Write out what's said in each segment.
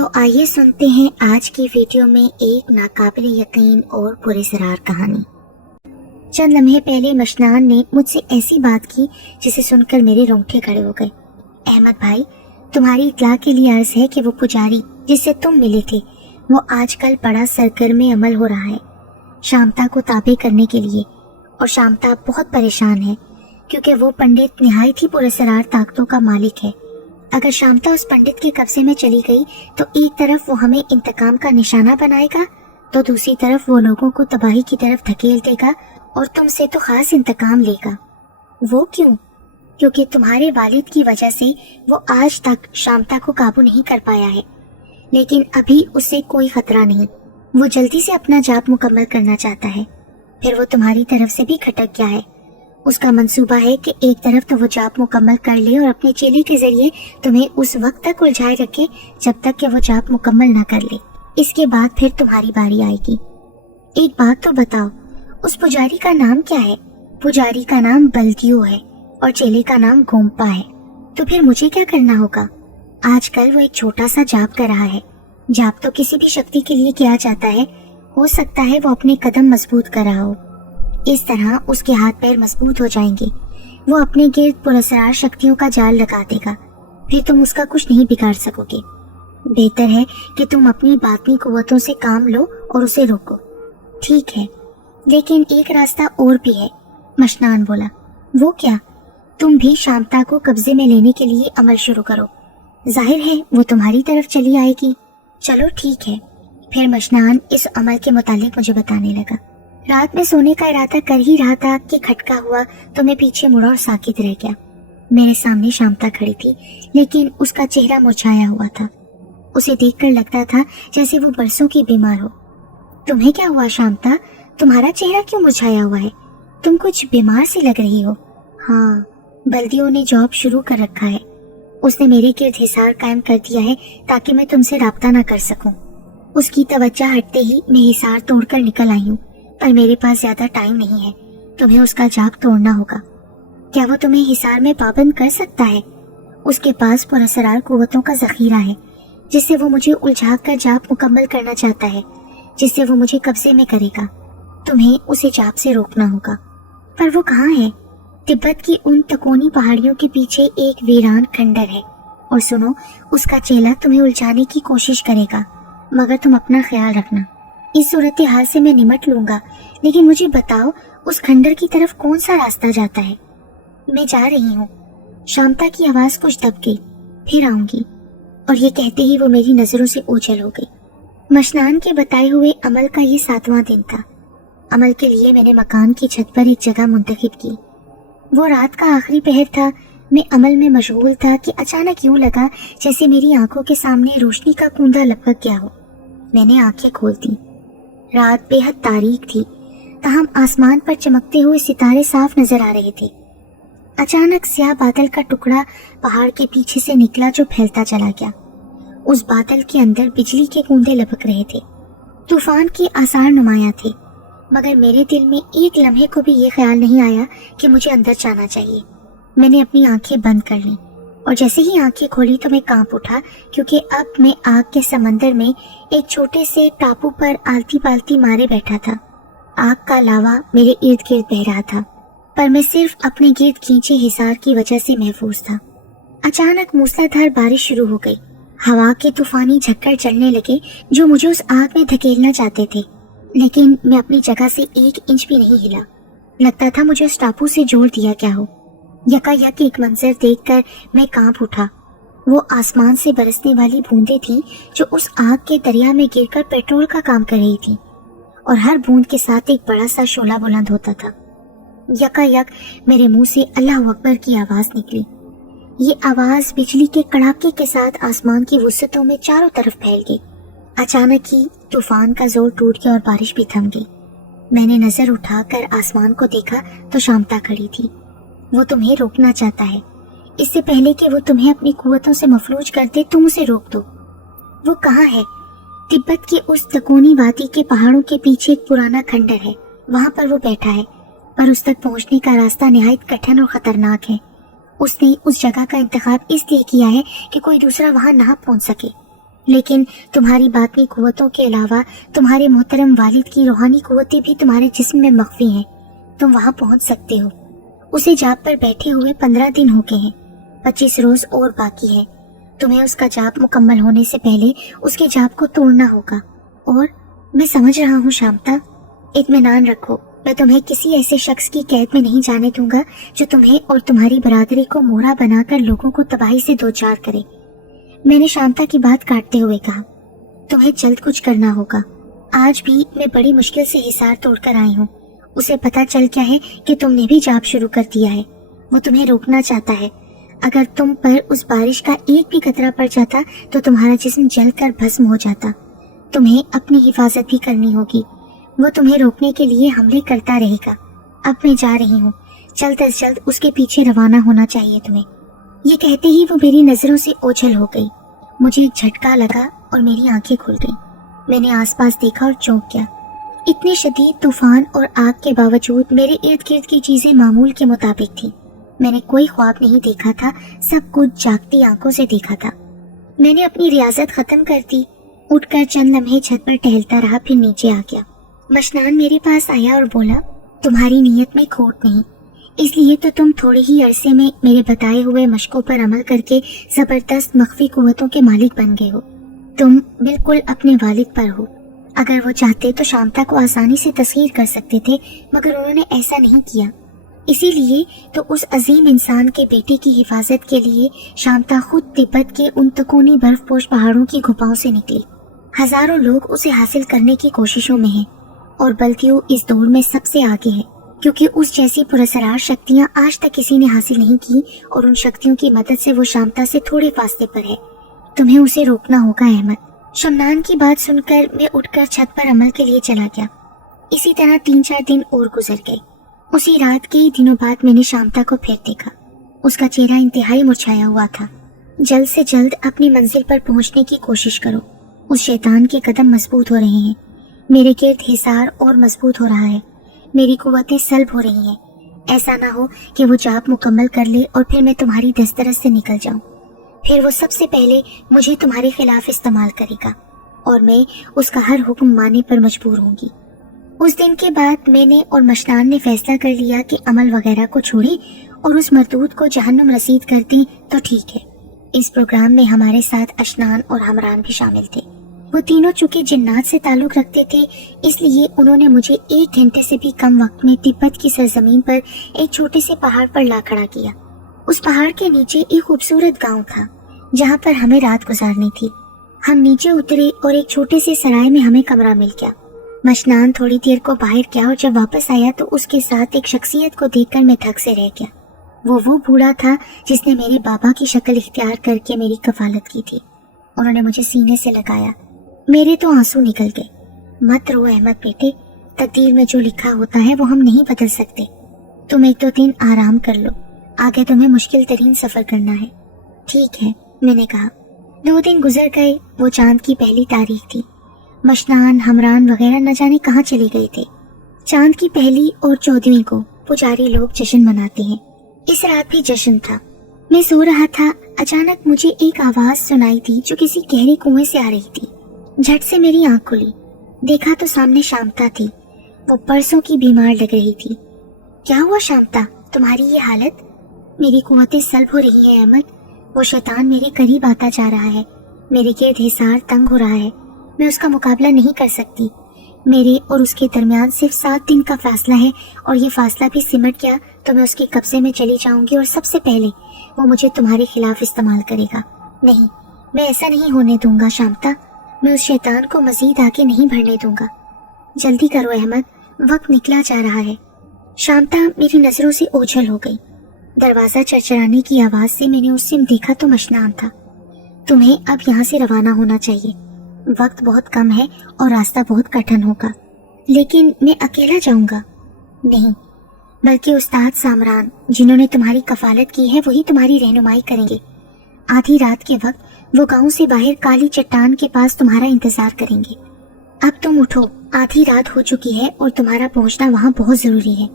तो आइए सुनते हैं आज की वीडियो में एक नाकाबिल यकीन और पुरस्कार कहानी। चंद लम्हे पहले मशनान ने मुझसे ऐसी बात की जिसे सुनकर मेरे रोंगटे खड़े हो गए। अहमद भाई, तुम्हारी इत्तला के लिए अर्ज है कि वो पुजारी जिससे तुम मिले थे वो आजकल बड़ा सरगर्म अमल हो रहा है शांता को ताबे करने के लिए, और शांता बहुत परेशान है क्योंकि वो पंडित निहायत ही पुरस्कार ताकतों का मालिक है। अगर शांता उस पंडित के कब्जे में चली गई तो एक तरफ वो हमें इंतकाम का निशाना बनाएगा तो दूसरी तरफ वो लोगों को तबाही की तरफ धकेल देगा और तुमसे तो खास इंतकाम लेगा। वो क्यों? क्योंकि तुम्हारे वालिद की वजह से वो आज तक शांता को काबू नहीं कर पाया है, लेकिन अभी उससे कोई खतरा नहीं। वो जल्दी से अपना जाप मुकम्मल करना चाहता है। फिर वो तुम्हारी तरफ से भी खटक गया है। उसका मंसूबा है कि एक तरफ तो वो जाप मुकम्मल कर ले और अपने चेले के जरिए तुम्हें उस वक्त तक उलझाए रखे जब तक कि वो जाप मुकम्मल ना कर ले। इसके बाद फिर तुम्हारी बारी आएगी। एक बात तो बताओ, उस पुजारी का नाम क्या है? पुजारी का नाम बल्दियो है और चेले का नाम गोम्पा है। तो फिर मुझे क्या करना होगा? आजकल वो एक छोटा सा जाप कर रहा है। जाप तो किसी भी शक्ति के लिए किया जाता है। हो सकता है वो अपने कदम मजबूत कर रहा हो। इस तरह उसके हाथ पैर मजबूत हो जाएंगे। वो अपने गिर्द पुरस्कार शक्तियों का जाल लगा देगा। फिर तुम उसका कुछ नहीं बिगाड़ सकोगे। बेहतर है कि तुम अपनी बातनी कुव्वतों से काम लो और उसे रोको। ठीक है, लेकिन एक रास्ता और भी है, मशनान बोला। वो क्या? तुम भी शांता को कब्जे में लेने के लिए अमल शुरू करो। जाहिर है वो तुम्हारी तरफ चली आएगी। चलो ठीक है। फिर मशनान इस अमल के मुतालिक मुझे बताने लगा। रात में सोने का इरादा कर ही रहा था कि खटका हुआ तो मैं पीछे मुड़ा और साकित रह गया। मेरे सामने शांता खड़ी थी, लेकिन उसका चेहरा मुरझाया हुआ था। उसे देखकर लगता था जैसे वो बरसों की बीमार हो। तुम्हें क्या हुआ शांता? तुम्हारा चेहरा क्यों मुरझाया हुआ है? तुम कुछ बीमार सी लग रही हो। हाँ, बल्दियों ने जॉब शुरू कर रखा है। उसने मेरे गिर्द हिसार कायम कर दिया है ताकि मैं तुमसे राब्ता ना कर सकूं। उसकी तवज्जो हटते ही मैं हिसार तोड़कर निकल आई हूँ, पर मेरे पास ज्यादा टाइम नहीं है। तुम्हें उसका जाप तोड़ना होगा। क्या वो तुम्हें हिसार में पाबंद कर सकता है? उसके पास पुरस्कार कुव्वतों का जखीरा है जिससे वो मुझे उलझा कर जाप मुकम्मल करना चाहता है, जिससे वो मुझे कब्जे में करेगा। तुम्हें उसे जाप से रोकना होगा। पर वो कहाँ है? तिब्बत की उन तकोनी पहाड़ियों के पीछे एक वीरान खंडर है। और सुनो, उसका चेला तुम्हें उलझाने की कोशिश करेगा, मगर तुम अपना ख्याल रखना। इस सूरत हाल से मैं निमट लूंगा, लेकिन मुझे बताओ उस खंडर की तरफ कौन सा रास्ता जाता है? मैं जा रही हूँ। शांता की आवाज कुछ दब गई। फिर आऊंगी। और ये कहते ही वो मेरी नजरों से ओझल हो गई। मशनान के बताए हुए अमल का ये 7वां दिन था। अमल के लिए मैंने मकान की छत पर एक जगह मुंतखब की। वो रात का आखिरी पहर था। मैं अमल में मशगूल था कि अचानक यूं लगा जैसे मेरी आंखों के सामने रोशनी का कूंदा लपक गया हो। मैंने आंखें खोल दी। रात बेहद तारीक थी, ताहम आसमान पर चमकते हुए सितारे साफ नजर आ रहे थे। अचानक स्याह बादल का टुकड़ा पहाड़ के पीछे से निकला जो फैलता चला गया। उस बादल के अंदर बिजली के कूंदे लपक रहे थे। तूफान के आसार नुमाया थे, मगर मेरे दिल में एक लम्हे को भी ये ख्याल नहीं आया कि मुझे अंदर जाना चाहिए। मैंने अपनी आंखें बंद कर ली और जैसे ही आंखें खोली तो मैं कांप उठा, क्योंकि अब मैं आग के समंदर में एक छोटे से टापू पर आलती पालती मारे बैठा था। आग का लावा मेरे इर्द गिर्द बह रहा था, पर मैं सिर्फ अपने गिर्द खींचे हिसार की वजह से महफूज था। अचानक मूसलाधार बारिश शुरू हो गई। हवा के तूफानी झक्कर चलने लगे जो मुझे उस आग में धकेलना चाहते थे, लेकिन मैं अपनी जगह से 1 इंच भी नहीं हिला। लगता था मुझे उस टापू से जोड़ दिया क्या हो। यकायक एक मंजर देखकर मैं कांप उठा। वो आसमान से बरसने वाली बूंदें थीं जो उस आग के दरिया में गिरकर पेट्रोल का काम कर रही थी, और हर बूंद के साथ एक बड़ा सा शोला बुलंद होता था। यकायक मेरे मुंह से अल्लाह अकबर की आवाज निकली। ये आवाज बिजली के कड़ाके के साथ आसमान की वुसअतों में चारों तरफ फैल गई। अचानक ही तूफान का जोर टूट गया और बारिश भी थम गई। मैंने नजर उठाकर आसमान को देखा तो शांता खड़ी थी। वो तुम्हें रोकना चाहता है। इससे पहले कि वो तुम्हें अपनी कुव्वतों से मफलूज कर दे, तुम उसे रोक दो। वो कहाँ है? तिब्बत की उस तकोनी वादी के पहाड़ों के पीछे एक पुराना खंडर है, वहां पर वो बैठा है, पर उस तक पहुंचने का रास्ता निहायत कठिन और खतरनाक है। उसने उस जगह का इंतखाब इसलिए किया है कि कोई दूसरा वहां ना पहुंच सके, लेकिन तुम्हारी बातनी कुव्वतों के अलावा तुम्हारे मोहतरम वालिद की रूहानी कुव्वतें भी तुम्हारे जिस्म में मख्फी हैं। तुम वहां पहुंच सकते हो। उसे जाप पर बैठे हुए 15 दिन हो गए हैं, 25 रोज और बाकी है। तुम्हें उसका जाप मुकम्मल होने से पहले उसके जाप को तोड़ना होगा। और मैं समझ रहा हूँ शांता, इत्मीनान रखो, मैं तुम्हें किसी ऐसे शख्स की कैद में नहीं जाने दूंगा जो तुम्हें और तुम्हारी बरादरी को मोहरा बनाकर लोगों को तबाही से दो चार करे। मैंने शांता की बात काटते हुए कहा, तुम्हें जल्द कुछ करना होगा। आज भी मैं बड़ी मुश्किल से हिसार तोड़कर आई हूँ। उसे पता चल गया है कि तुमने भी जाप शुरू कर दिया है। वो तुम्हें रोकना चाहता है। अगर तुम पर उस बारिश का एक भी कतरा पड़ जाता तो तुम्हारा जिस्म जलकर भस्म हो जाता। तुम्हें अपनी हिफाजत भी करनी होगी। वो तुम्हें रोकने के लिए हमले करता रहेगा। अब मैं जा रही हूँ, जल्द अज जल्द उसके पीछे रवाना होना चाहिए तुम्हें। ये कहते ही वो मेरी नजरों से ओझल हो गई। मुझे एक झटका लगा और मेरी आंखें खुल गईं। मैंने आसपास देखा और चौंक गया। इतने शदीद तूफान और आग के बावजूद मेरे इर्द गिर्द की चीजें मामूल के मुताबिक थी। मैंने कोई ख्वाब नहीं देखा था, सब कुछ जागती आंखों से देखा था। मैंने अपनी रियाजत खत्म कर दी। उठकर चंद लम्हे छत पर टहलता रहा, फिर नीचे आ गया। मशनान मेरे पास आया और बोला, तुम्हारी नीयत में खोट नहीं, इसलिए तो तुम थोड़े ही अरसे में मेरे बताए हुए मशकों पर अमल करके जबरदस्त मख्फी कुव्वतों के मालिक बन गए हो। तुम बिल्कुल अपने वालिद पर हो। अगर वो चाहते तो शांता को आसानी से तस्खीर कर सकते थे, मगर उन्होंने ऐसा नहीं किया। इसीलिए तो उस अजीम इंसान के बेटे की हिफाजत के लिए शांता खुद तिब्बत के उन तकूनी बर्फपोश पहाड़ों की गुफाओं से निकली। हजारों लोग उसे हासिल करने की कोशिशों में हैं और बल्कि वो इस दौर में सबसे आगे है, क्योंकि उस जैसी पुरअसरार शक्तियां आज तक किसी ने हासिल नहीं की और उन शक्तियों की मदद से वो शांता से थोड़े फासले पर है। तुम्हें उसे रोकना होगा अहमद। शमनान की बात सुनकर मैं उठकर छत पर अमल के लिए चला गया। इसी तरह 3-4 दिन और गुजर गए। उसी रात के ही दिनों बाद मैंने शांता को फिर देखा। उसका चेहरा इंतहाई मुरझाया हुआ था। जल्द से जल्द अपनी मंजिल पर पहुंचने की कोशिश करो। उस शैतान के कदम मजबूत हो रहे हैं। मेरे गिर्द हिसार और मजबूत हो रहा है। मेरी कुव्वतें सल्ब हो रही हैं। ऐसा ना हो कि वो जाप मुकम्मल कर ले और फिर मैं तुम्हारी दस्तरस से निकल जाऊं। फिर वो सबसे पहले मुझे तुम्हारे खिलाफ इस्तेमाल करेगा और मैं उसका हर हुक्म मानने पर मजबूर होंगी। उस दिन के बाद मैंने और मशनान ने फैसला कर लिया कि अमल वगैरह को छोड़े और उस मरदूद को जहन्नुम रसीद कर दें तो ठीक है। इस प्रोग्राम में हमारे साथ अशनान और हमरान भी शामिल थे। वो तीनों चूंकि जिन्नात से ताल्लुक रखते थे, इसलिए उन्होंने मुझे 1 घंटे से भी कम वक्त में तिब्बत की सरजमीन पर एक छोटे से पहाड़ पर ला खड़ा किया। उस पहाड़ के नीचे एक खूबसूरत गांव था जहां पर हमें रात गुजारनी थी। हम नीचे उतरे और एक छोटे से सराय में हमें कमरा मिल गया। मशनान थोड़ी देर को बाहर गया और जब वापस आया तो उसके साथ एक शख्सियत को देखकर मैं थक से रह गया। वो बूढ़ा था जिसने मेरे बाबा की शक्ल इख्तियार करके मेरी कफालत की थी। उन्होंने मुझे सीने से लगाया। मेरे तो आंसू निकल गए। मत रो अहमद बेटे, तकदीर में जो लिखा होता है वो हम नहीं बदल सकते। तुम 1-2 दिन आराम कर लो, आगे तुम्हें मुश्किल तरीन सफर करना है। ठीक है, मैंने कहा। 2 दिन गुजर गए। वो चांद की पहली तारीख थी। मशनान, हमरान वगैरह न जाने कहाँ चले गए थे। चांद की पहली और 14वीं को पुजारी लोग जश्न मनाते हैं। इस रात भी जश्न था। मैं सो रहा था, अचानक मुझे एक आवाज सुनाई दी जो किसी गहरे कुएं से आ रही थी। झट से मेरी आंख खुली, देखा तो सामने शांता थी। वो परसों की बीमार लग रही थी। क्या हुआ शांता, तुम्हारी ये हालत? मेरी कुव्वतें सल्ब हो रही हैं अहमद। वो शैतान मेरे करीब आता जा रहा है। मेरे गिर्द हिसार तंग हो रहा है। मैं उसका मुकाबला नहीं कर सकती। मेरे और उसके दरमियान सिर्फ 7 दिन का फासला है और ये फासला भी सिमट गया तो मैं उसके कब्जे में चली जाऊंगी और सबसे पहले वो मुझे तुम्हारे खिलाफ इस्तेमाल करेगा। नहीं, मैं ऐसा नहीं होने दूंगा शांता। मैं उस शैतान को मजीद आगे नहीं बढ़ने दूंगा। जल्दी करो अहमद, वक्त निकला जा रहा है। शांता मेरी नजरों से ओझल हो गई। दरवाजा चरचराने की आवाज से मैंने उस सिम देखा तो मशनान था। तुम्हें अब यहाँ से रवाना होना चाहिए। वक्त बहुत कम है और रास्ता बहुत कठिन होगा। लेकिन मैं अकेला जाऊंगा? नहीं, बल्कि उस्ताद सामरान जिन्होंने तुम्हारी कफालत की है वही तुम्हारी रहनुमाई करेंगे। आधी रात के वक्त वो गांव से बाहर काली चट्टान के पास तुम्हारा इंतजार करेंगे। अब तुम उठो, आधी रात हो चुकी है और तुम्हारा पहुंचना वहां बहुत जरूरी है।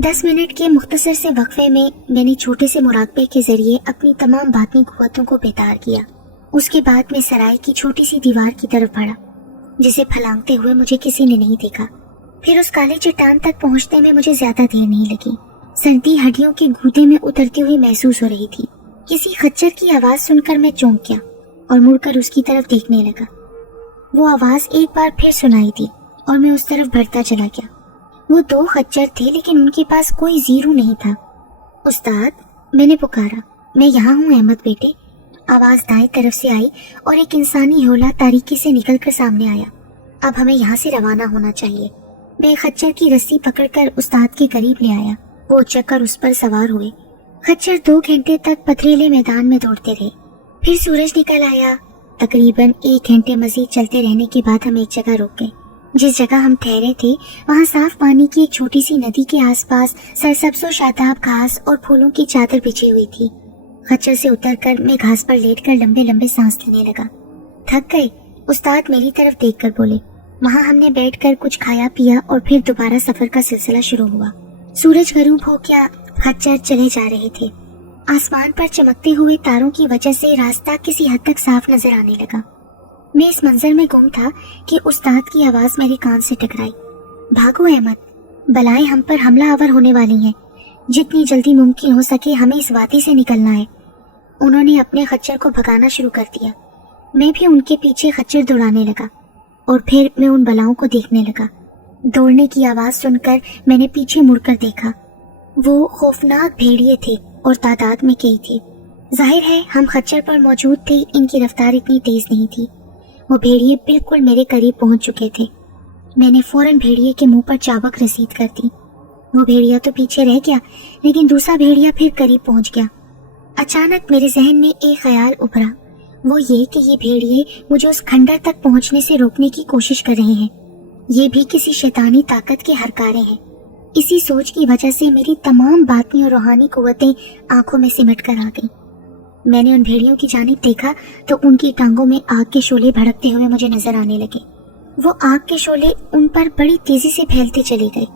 10 मिनट के मुख्तसर से वक्फे में मैंने छोटे से मुराकबे के जरिए अपनी तमाम बातनी कुव्वतों को बेदार किया। उसके बाद मैं सराय की छोटी सी दीवार की तरफ बढ़ा, जिसे फलांगते हुए मुझे किसी ने नहीं देखा। फिर उस काली चट्टान तक पहुंचने में मुझे ज्यादा देर नहीं लगी। सर्दी हड्डियों के गूदे में उतरती हुई महसूस हो रही थी। किसी खच्चर की आवाज सुनकर मैं चौंक गया और मुड़कर उसकी तरफ देखने लगा। वो आवाज एक बार फिर सुनाई दी और मैं उस तरफ बढ़ता चला गया। वो 2 खच्चर थे, लेकिन उनके पास कोई जीरू नहीं था। उस्ताद, मैंने पुकारा। मैं यहाँ हूँ अहमद बेटे। आवाज दाएं तरफ से आई और एक इंसानी होला तारीकी से निकलकर सामने आया। अब हमें यहाँ से रवाना होना चाहिए। मैं खच्चर की रस्सी पकड़कर उस्ताद के करीब ले आया। वो उछलकर उस पर सवार हुए। खच्चर 2 घंटे तक पथरीले मैदान में दौड़ते रहे। फिर सूरज निकल आया। तकरीबन 1 घंटे मजीद चलते रहने के बाद हम एक जगह रुक गए। जिस जगह हम ठहरे थे वहाँ साफ पानी की एक छोटी सी नदी के आसपास सरसब्ज़ो शादाब घास और फूलों की चादर बिछी हुई थी। खच्चर से उतरकर मैं घास पर लेटकर लंबे लंबे सांस लेने लगा। थक गए? उस्ताद मेरी तरफ देखकर बोले। वहाँ हमने बैठकर कुछ खाया पिया और फिर दोबारा सफर का सिलसिला शुरू हुआ। सूरज गरूब हो गया। खच्चर चले जा रहे थे। आसमान पर चमकते हुए तारों की वजह से रास्ता किसी हद तक साफ नजर आने लगा। मैं इस मंजर में गुम था कि उस्ताद की आवाज मेरे कान से टकराई। भागो अहमद, बलाएं हम पर हमला आवर होने वाली हैं। जितनी जल्दी मुमकिन हो सके हमें इस वादी से निकलना है। उन्होंने अपने खच्चर को भगाना शुरू कर दिया। मैं भी उनके पीछे खच्चर दौड़ाने लगा और फिर मैं उन बलाओं को देखने लगा। दौड़ने की आवाज सुनकर मैंने पीछे मुड़कर देखा। वो खौफनाक भेड़िए थे और तादाद में कई थे। जाहिर है हम खच्चर पर मौजूद थे, इनकी रफ्तार इतनी तेज नहीं थी। वो भेड़िए बिल्कुल मेरे करीब पहुंच चुके थे। मैंने फौरन भेड़िए के मुंह पर चाबुक रसीद कर दी। वो भेड़िया तो पीछे रह गया, लेकिन दूसरा भेड़िया फिर करीब पहुंच गया। अचानक मेरे जहन में एक ख्याल उभरा, वो ये कि ये भेड़िए मुझे उस खंडर तक पहुंचने से रोकने की कोशिश कर रहे हैं। ये भी किसी शैतानी ताकत के हरकारे हैं। इसी सोच की वजह से मेरी तमाम बातनी और रूहानी कुव्वतें आंखों में सिमट कर आ गईं। मैंने उन भेड़ियों की जानिब देखा तो उनकी टांगों में आग के शोले भड़कते हुए मुझे नजर आने लगे। वो आग के शोले उन पर बड़ी तेजी से फैलते चले गए।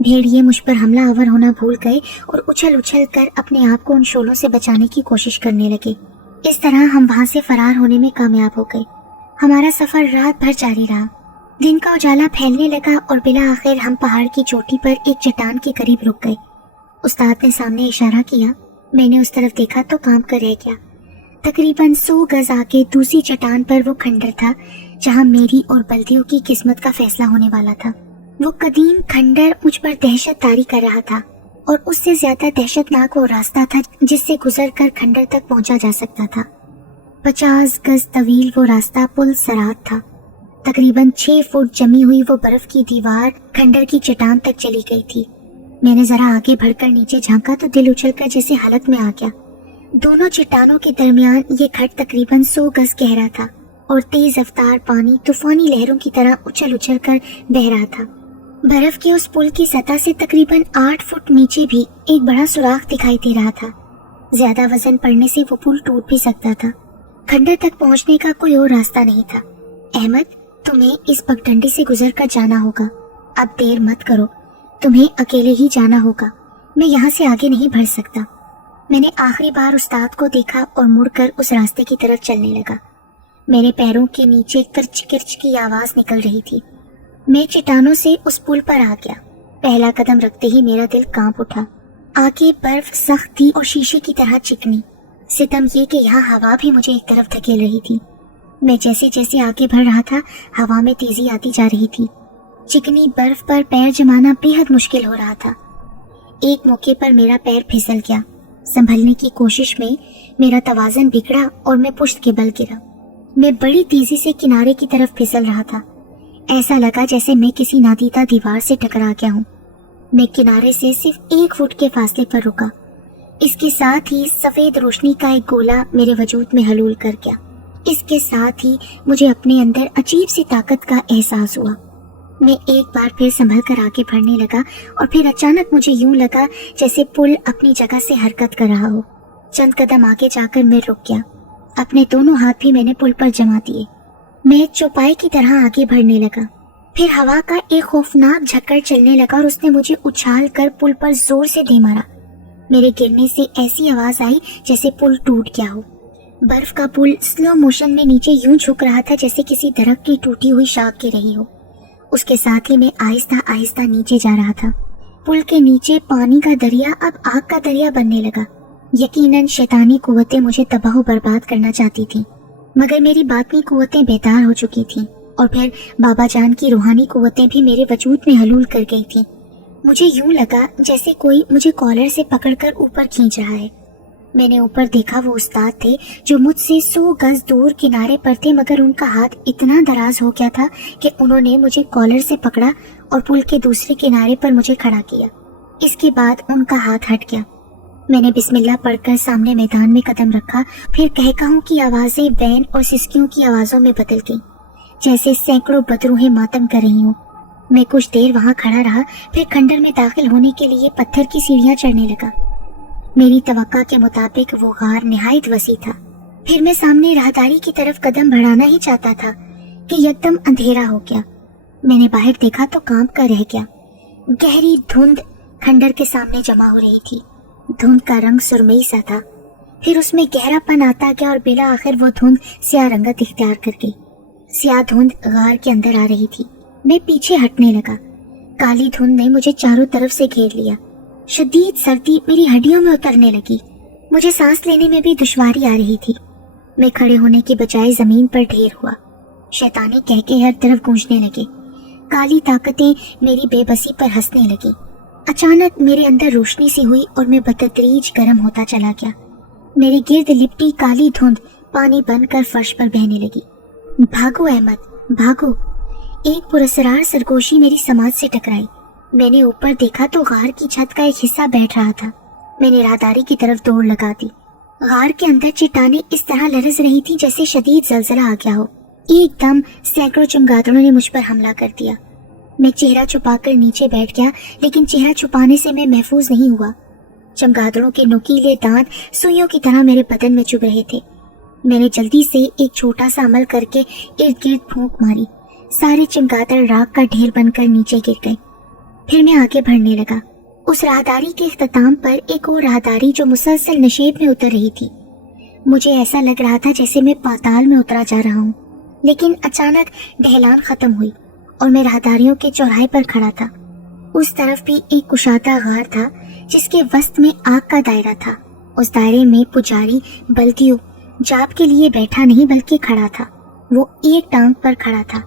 भेड़िए मुझ पर हमला आवर होना भूल गए और उछल उछल कर अपने आप को उन शोलों से बचाने की कोशिश करने लगे। इस तरह हम वहां से फरार होने में कामयाब हो गए। हमारा सफर रात भर जारी रहा। दिन का उजाला फैलने लगा और बिला आखिर हम पहाड़ की चोटी पर एक चट्टान के करीब रुक गए। उस्ताद ने सामने इशारा किया। मैंने उस तरफ देखा तो काम कर रह गया। तकरीबन 100 गज आगे दूसरी चट्टान पर वो खंडर था जहां मेरी और बल्दियों की किस्मत का फैसला होने वाला था। वो कदीम खंडर मुझ पर दहशत तारी कर रहा था और उससे ज्यादा दहशतनाक वो रास्ता था जिससे गुजरकर खंडर तक पहुंचा जा सकता था। 50 गज तवील वो रास्ता पुल सरात था। तकरीबन 6 फुट जमी हुई वो बर्फ की दीवार खंडर की चट्टान तक चली गई थी। मैंने जरा आगे बढ़कर नीचे झांका तो दिल उछलकर जैसे हालत में आ गया। दोनों चट्टानों के दरमियान ये खड्ड तकरीबन 100 गज गहरा था और तेज रफ्तार पानी तूफानी लहरों की तरह उछल उछल कर बह रहा था। बर्फ के उस पुल की सतह से तकरीबन 8 फुट नीचे भी एक बड़ा सुराख दिखाई दे रहा था। ज्यादा वजन पड़ने से वो पुल टूट भी सकता था। खंडर तक पहुंचने का कोई और रास्ता नहीं था। अहमद, तुम्हें इस पगडंडी से गुजर कर जाना होगा। अब देर मत करो, तुम्हें अकेले ही जाना होगा। मैं यहाँ से आगे नहीं बढ़ सकता। मैंने आखिरी बार उस्ताद को देखा और मुड़कर उस रास्ते की तरफ चलने लगा। मेरे पैरों के नीचे किर्च किर्च की आवाज निकल रही थी। मैं चट्टानों से उस पुल पर आ गया। पहला कदम रखते ही मेरा दिल कांप उठा। आगे बर्फ सख्त थी और शीशे की तरह चिकनी। सितम ये कि यहाँ हवा भी मुझे एक तरफ धकेल रही थी। मैं जैसे जैसे आगे बढ़ रहा था हवा में तेजी आती जा रही थी। चिकनी बर्फ पर पैर जमाना बेहद मुश्किल हो रहा था। एक मौके पर मेरा पैर फिसल गया। संभलने की कोशिश में मेरा तवाज़न बिगड़ा और मैं पुश्त के बल गिरा। मैं बड़ी तेजी से किनारे की तरफ फिसल रहा था। ऐसा लगा जैसे मैं किसी नादीदा दीवार से टकरा गया हूँ। मैं किनारे से सिर्फ 1 फुट के फासले पर रुका। इसके साथ ही सफेद रोशनी का एक गोला मेरे वजूद में हलूल कर गया। इसके साथ ही मुझे अपने अंदर अजीब सी ताकत का एहसास हुआ। मैं एक बार फिर संभल कर आगे बढ़ने लगा और फिर अचानक मुझे यूं लगा जैसे पुल अपनी जगह से हरकत कर रहा हो। चंद कदम आगे जाकर मैं रुक गया। अपने दोनों हाथ भी मैंने पुल पर जमा दिए। मैं एक चौपाई की तरह आगे बढ़ने लगा। फिर हवा का एक खौफनाक झक्कड़ चलने लगा और उसने मुझे उछाल कर पुल पर जोर से दे मारा। मेरे गिरने से ऐसी आवाज आई जैसे पुल टूट गया हो। बर्फ का पुल स्लो मोशन में नीचे यूं झुक रहा था जैसे किसी दरख्त की टूटी हुई शाख गिर रही हो। उसके साथ ही मैं आहिस्ता आहिस्ता नीचे जा रहा था। पुल के नीचे पानी का दरिया अब आग का दरिया बनने लगा। यकीनन शैतानी कुव्वतें मुझे तबाह बर्बाद करना चाहती थीं, मगर मेरी बातनी कुव्वतें बेदार हो चुकी थीं और फिर बाबा जान की रूहानी कुव्वतें भी मेरे वजूद में हलूल कर गई थीं। मुझे यूं लगा जैसे कोई मुझे कॉलर से पकड़कर ऊपर खींच रहा है। मैंने ऊपर देखा, वो उस्ताद थे जो मुझसे 100 गज दूर किनारे पर थे, मगर उनका हाथ इतना दराज हो गया था कि उन्होंने मुझे कॉलर से पकड़ा और पुल के दूसरे किनारे पर मुझे खड़ा किया। इसके बाद उनका हाथ हट गया। मैंने बिस्मिल्लाह पढ़कर सामने मैदान में कदम रखा। फिर कहकाहों की आवाजें वैन और सिसकियों की आवाजों में बदल गईं, जैसे सैकड़ों बदरूहें मातम कर रही हों। मैं कुछ देर वहां खड़ा रहा, फिर खंडर में दाखिल होने के लिए पत्थर की सीढ़ियां चढ़ने लगा। मेरी तवक्का के मुताबिक वो गार निहायत वसी था। फिर मैं सामने राहदारी की तरफ कदम बढ़ाना ही चाहता था कि यकदम अंधेरा हो गया। मैंने बाहर देखा तो कांप कर रह गया। गहरी धुंध खंडर के सामने जमा हो रही थी। धुंध का रंग सुरमई सा था, फिर उसमें गहरापन आता गया और बिला आखिर वो धुंध स्याह रंगत इख्तियार कर गई। स्याह धुंध गार के अंदर आ रही थी। मैं पीछे हटने लगा। काली धुंध ने मुझे चारों तरफ से घेर लिया। शदीद सर्दी मेरी हड्डियों में उतरने लगी। मुझे सांस लेने में भी दुश्वारी आ रही थी। मैं खड़े होने की बजाय जमीन पर ढेर हुआ। शैतानी कह के हर तरफ गूंजने लगे। काली ताकतें मेरी बेबसी पर हंसने लगी। अचानक मेरे अंदर रोशनी सी हुई और मैं बतदरीज गर्म होता चला गया। मेरे गिर्द लिपटी काली धुंध पानी बनकर फर्श पर बहने लगी। भागो अहमद, भागो। एक पुरस्कार सरगोशी मेरी समाज से टकराई। मैंने ऊपर देखा तो गार की छत का एक हिस्सा बैठ रहा था। मैंने राहदारी की तरफ दौड़ लगा दी। गार के अंदर चट्टानें इस तरह लरज रही थी जैसे शदीद जलजला आ गया हो। एकदम सैकड़ों चमगादड़ों ने मुझ पर हमला कर दिया। मैं चेहरा छुपाकर नीचे बैठ गया, लेकिन चेहरा छुपाने से मैं महफूज नहीं हुआ। चमगादड़ों के नुकीले दांत सुइयों की तरह मेरे बदन में चुभ रहे थे। मैंने जल्दी से एक छोटा सा अमल करके इर्द गिर्द फूंक मारी। सारे चमगादड़ राख का ढेर बनकर नीचे गिर गए। फिर मैं आगे बढ़ने लगा। उस राहदारी के इख्तिताम पर एक और राहदारी जो मुसलसल नशेब में उतर रही थी। मुझे ऐसा लग रहा था जैसे मैं पाताल में उतरा जा रहा हूँ। लेकिन अचानक ढलान खत्म हुई और मैं राहदारियों के चौराहे पर खड़ा था। उस तरफ भी एक कुशादा गार था जिसके वस्त में आग का दायरा था। उस दायरे में पुजारी बल्दियों जाप के लिए बैठा नहीं बल्कि खड़ा था। वो एक टांग पर खड़ा था।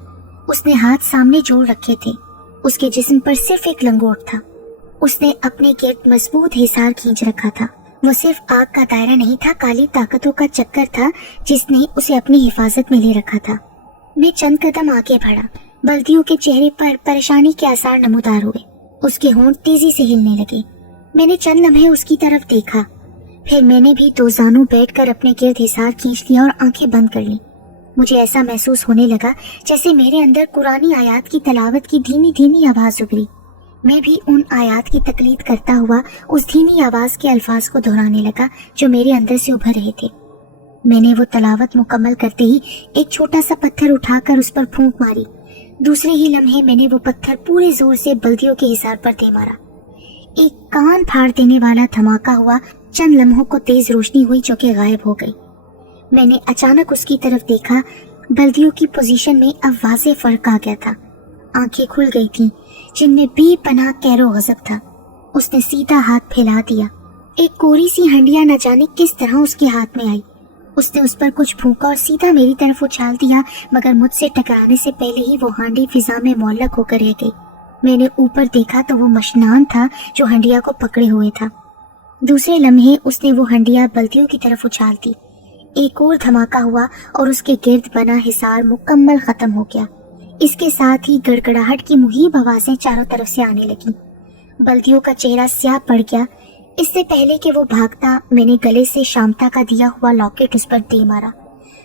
उसने हाथ सामने जोड़ रखे थे। उसके जिस्म पर सिर्फ एक लंगोट था। उसने अपने गिर्द मजबूत हिसार खींच रखा था। वो सिर्फ आग का दायरा नहीं था, काली ताकतों का चक्कर था जिसने उसे अपनी हिफाजत में ले रखा था। मैं चंद कदम आगे बढ़ा। बल्दियों के चेहरे पर परेशानी के आसार नमूदार हुए। उसके होंठ तेजी से हिलने लगे। मैंने चंद लम्हे उसकी तरफ देखा। फिर मैंने भी दो जानू बैठकर अपने गिर्द हिसार खींच लिया और आंखें बंद कर ली। मुझे ऐसा महसूस होने लगा जैसे मेरे अंदर कुरानी आयात की तलावत की धीमी धीमी आवाज उभरी। मैं भी उन आयात की तकलीद करता हुआ उस धीमी आवाज के अल्फाज को दोहराने लगा जो मेरे अंदर से उभर रहे थे। मैंने वो तलावत मुकम्मल करते ही एक छोटा सा पत्थर उठाकर उस पर फूंक मारी। दूसरे ही लम्हे मैंने वो पत्थर पूरे जोर से बल्दियों के हिसार पर दे मारा। एक कान फाड़ देने वाला धमाका हुआ। चंद लम्हों को तेज रोशनी हुई जो कि गायब हो गई। मैंने अचानक उसकी तरफ देखा। बल्दियों की पोजीशन में अब वाज़ेह फर्क आ गया था। आंखें खुल गई थीं जिनमें बेपनाह कैरो गजब था। उसने सीधा हाथ फैला दिया। एक कोरी सी हंडिया न जाने किस तरह उसके हाथ में आई। उसने उस पर कुछ फूंका और सीधा मेरी तरफ उछाल दिया, मगर मुझसे टकराने से पहले ही वो हांडी फिजा में मुअल्लक होकर रह गई। मैंने ऊपर देखा तो वो मशनान था जो हंडिया को पकड़े हुए था। दूसरे लम्हे उसने वो हंडिया बल्दियों की तरफ उछाल दी। एक और धमाका हुआ और उसके गिर्द बना हिसार मुकम्मल खत्म हो गया। इसके साथ ही गड़गड़ाहट की मुहीब आवाजें चारों तरफ से आने लगी। बल्दियों का चेहरा स्याह पड़ गया। इससे पहले कि वो भागता, मैंने गले से शामता का दिया हुआ लॉकेट उस पर दे मारा।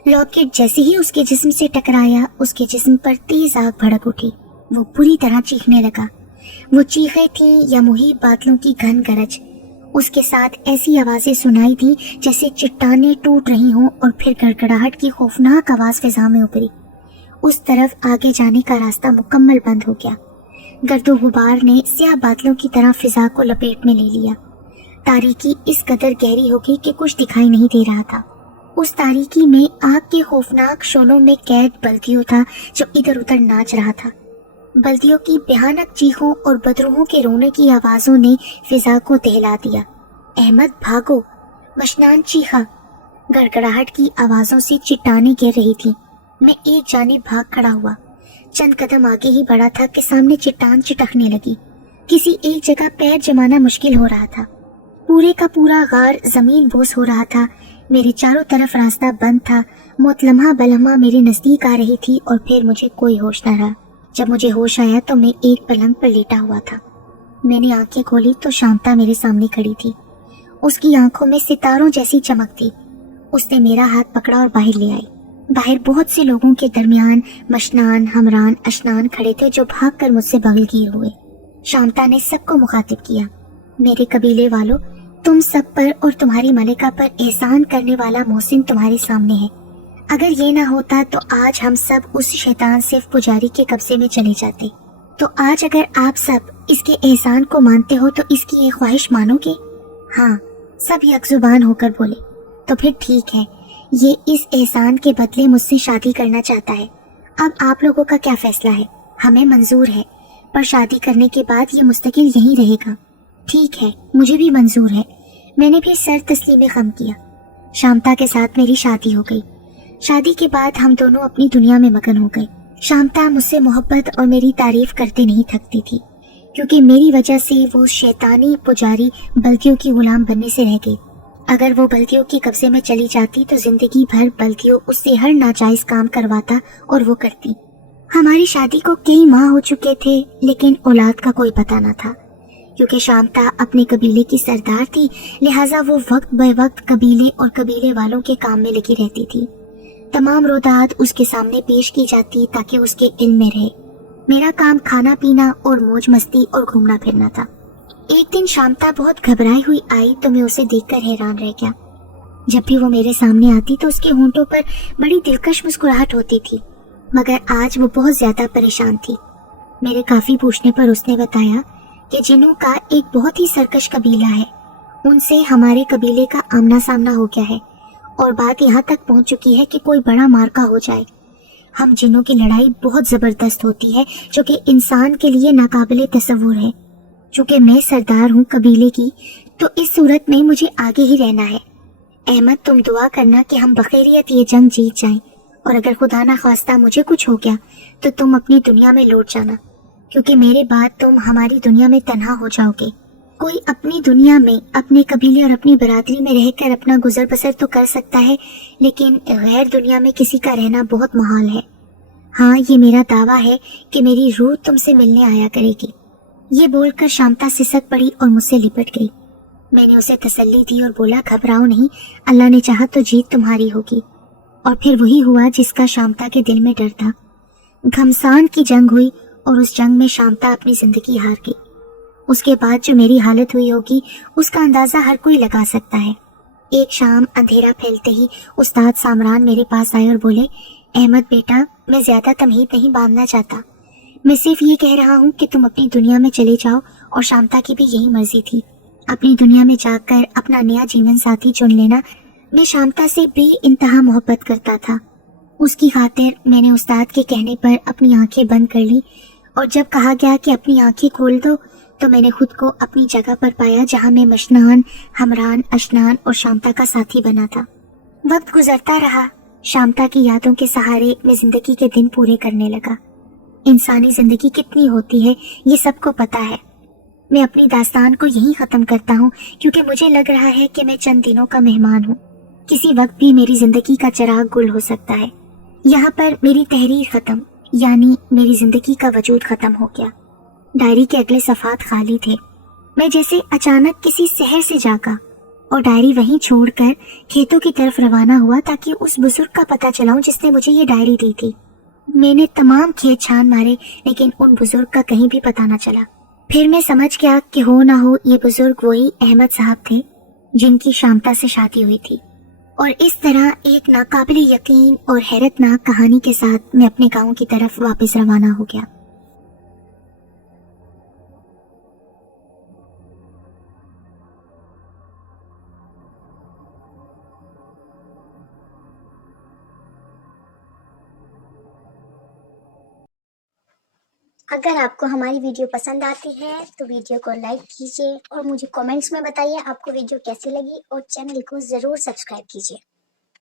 लॉकेट जैसे ही उसके जिस्म से टकराया, उसके जिस्म पर तेज आग भड़क उठी। वो बुरी तरह चीखने लगा। वो चीखें थीं या मुहीब बादलों की घन गरज। उसके साथ ऐसी आवाजें सुनाई दी जैसे चट्टानें टूट रही हों और फिर गड़गड़ाहट की खौफनाक आवाज फिजा में उभरी। उस तरफ आगे जाने का रास्ता मुकम्मल बंद हो गया। गर्दो गुबार ने स्याह बादलों की तरह फिजा को लपेट में ले लिया। तारीकी इस कदर गहरी हो गई कि कुछ दिखाई नहीं दे रहा था। उस तारीकी में आग के खौफनाक शोलों में कैद बल्दियों था जो इधर उधर नाच रहा था। बल्दियों की भयानक चीखों और बदरूहों के रोने की आवाजों ने फिजा को दहला दिया। अहमद भागो, मशनान चीखा। गड़गड़ाहट की आवाजों से चट्टानें गिर रही थी। मैं एक जानिब भाग खड़ा हुआ। चंद कदम आगे ही बढ़ा था कि सामने चट्टान चिटकने लगी। किसी एक जगह पैर जमाना मुश्किल हो रहा था। पूरे का पूरा गार जमीन बोस हो रहा था। मेरे चारों तरफ रास्ता बंद था। मौत लम्हा बलम्हा मेरे नजदीक आ रही थी और फिर मुझे कोई होश न रहा। जब मुझे होश आया तो मैं एक पलंग पर लेटा हुआ था। मैंने आंखें खोली तो शांता मेरे सामने खड़ी थी। उसकी आंखों में सितारों जैसी चमक थी। उसने मेरा हाथ पकड़ा और बाहर ले आई। बाहर बहुत से लोगों के दरमियान मशनान, हमरान, अशनान खड़े थे जो भागकर मुझसे बगलगीर हुए। शांता ने सबको मुखातिब किया। मेरे कबीले वालों, तुम सब पर और तुम्हारी मलिका पर एहसान करने वाला मोहसिन तुम्हारे सामने है। अगर ये ना होता तो आज हम सब उस शैतान सिर्फ पुजारी के कब्जे में चले जाते। तो आज अगर आप सब इसके एहसान को मानते हो तो इसकी ये ख्वाहिश मानोगे? हाँ, सब यकजुबान होकर बोले। तो फिर ठीक है, ये इस एहसान के बदले मुझसे शादी करना चाहता है। अब आप लोगों का क्या फैसला है? हमें मंजूर है, पर शादी करने के बाद ये मुस्तकिल यहीं रहेगा। ठीक है, मुझे भी मंजूर है। मैंने भी सर तस्लीम खम किया। शांता के साथ मेरी शादी हो गई। शादी के बाद हम दोनों अपनी दुनिया में मगन हो गए। शांता मुझसे मोहब्बत और मेरी तारीफ करते नहीं थकती थी, क्योंकि मेरी वजह से वो शैतानी पुजारी बल्दियों की गुलाम बनने से रह गई। अगर वो बल्दियों के कब्जे में चली जाती तो जिंदगी भर बल्दियों उससे हर नाजायज काम करवाता और वो करती। हमारी शादी को कई माह हो चुके थे, लेकिन औलाद का कोई पता न था। क्योंकि शांता अपने कबीले की सरदार थी, लिहाजा वो वक्त ब वक्त कबीले और कबीले वालों के काम में लगी रहती थी। तमाम रोदात उसके सामने पेश की जाती ताकि उसके इल्म में रहे। मेरा काम खाना पीना और मौज मस्ती और घूमना फिरना था। एक दिन शांता बहुत घबराई हुई आई तो मैं उसे देखकर हैरान रह गया। जब भी वो मेरे सामने आती तो उसके होंठों पर बड़ी दिलकश मुस्कुराहट होती थी, मगर आज वो बहुत ज्यादा परेशान थी। मेरे काफी पूछने पर उसने बताया कि जिन्नों का एक बहुत ही सरकश कबीला है, उनसे हमारे कबीले का आमना सामना हो गया है और बात यहाँ तक पहुँच चुकी है कि कोई बड़ा मार्का हो जाए। हम जिन्नों की लड़ाई बहुत जबरदस्त होती है, जो कि इंसान के लिए नाकाबिले तसव्वुर है। चूंकि मैं सरदार हूँ कबीले की, तो इस सूरत में मुझे आगे ही रहना है। अहमद, तुम दुआ करना कि हम बखैरियत ये जंग जीत जाएं, और अगर खुदा ना खास्ता मुझे कुछ हो गया तो तुम अपनी दुनिया में लौट जाना, क्योंकि मेरे बाद तुम हमारी दुनिया में तन्हा हो जाओगे। कोई अपनी दुनिया में अपने कबीले और अपनी बरादरी में रहकर अपना गुजर बसर तो कर सकता है, लेकिन गैर दुनिया में किसी का रहना बहुत मुहाल है। हाँ, ये मेरा दावा है कि मेरी रूह तुमसे मिलने आया करेगी। ये बोलकर शांता सिसक पड़ी और मुझसे लिपट गई। मैंने उसे तसल्ली दी और बोला, घबराओ नहीं, अल्लाह ने चाहा तो जीत तुम्हारी होगी। और फिर वही हुआ जिसका शांता के दिल में डर था। घमसान की जंग हुई और उस जंग में शांता अपनी जिंदगी हार गई। उसके बाद जो मेरी हालत हुई होगी उसका अंदाजा हर कोई लगा सकता है। एक शाम अंधेरा फैलते ही उस्ताद सामरान मेरे पास आए और बोले, अहमद बेटा, मैं ज्यादा तमहीद नहीं बांधना चाहता। मैं सिर्फ ये कह रहा हूँ कि तुम अपनी दुनिया में चले जाओ, और शांता की भी यही मर्जी थी। अपनी दुनिया में जाकर अपना नया जीवन साथी चुन लेना। मैं शांता से भी इंतहा मोहब्बत करता था। उसकी खातिर मैंने उस्ताद के कहने पर अपनी आंखें बंद कर ली, और जब कहा गया कि अपनी आंखें खोल दो तो मैंने खुद को अपनी जगह पर पाया जहाँ मैं मशनान, हमरान, अशनान और शांता का साथी बना था। वक्त गुजरता रहा। शांता की यादों के सहारे मैं जिंदगी के दिन पूरे करने लगा। इंसानी जिंदगी कितनी होती है ये सबको पता है। मैं अपनी दास्तान को यहीं खत्म करता हूँ, क्योंकि मुझे लग रहा है कि मैं चंद दिनों का मेहमान हूँ। किसी वक्त भी मेरी जिंदगी का चिराग गुल हो सकता है। यहाँ पर मेरी तहरीर खत्म, यानी मेरी जिंदगी का वजूद खत्म हो गया। डायरी के अगले सफात खाली थे। मैं जैसे अचानक किसी शहर से जागा और डायरी वहीं छोड़कर खेतों की तरफ रवाना हुआ ताकि उस बुजुर्ग का पता चलाऊं जिसने मुझे ये डायरी दी थी। मैंने तमाम खेत छान मारे, लेकिन उन बुजुर्ग का कहीं भी पता न चला। फिर मैं समझ गया कि हो ना हो ये बुजुर्ग वही अहमद साहब थे जिनकी शांता से शादी हुई थी। और इस तरह एक नाकाबिले यकीन और हैरतनाक कहानी के साथ मैं अपने गांव की तरफ वापस रवाना हो गया। اگر آپ کو ہماری ویڈیو پسند آتی ہے تو ویڈیو کو لائک کیجیے اور مجھے کامنٹس میں بتائیے آپ کو ویڈیو کیسی لگی، اور چینل کو ضرور سبسکرائب کیجیے۔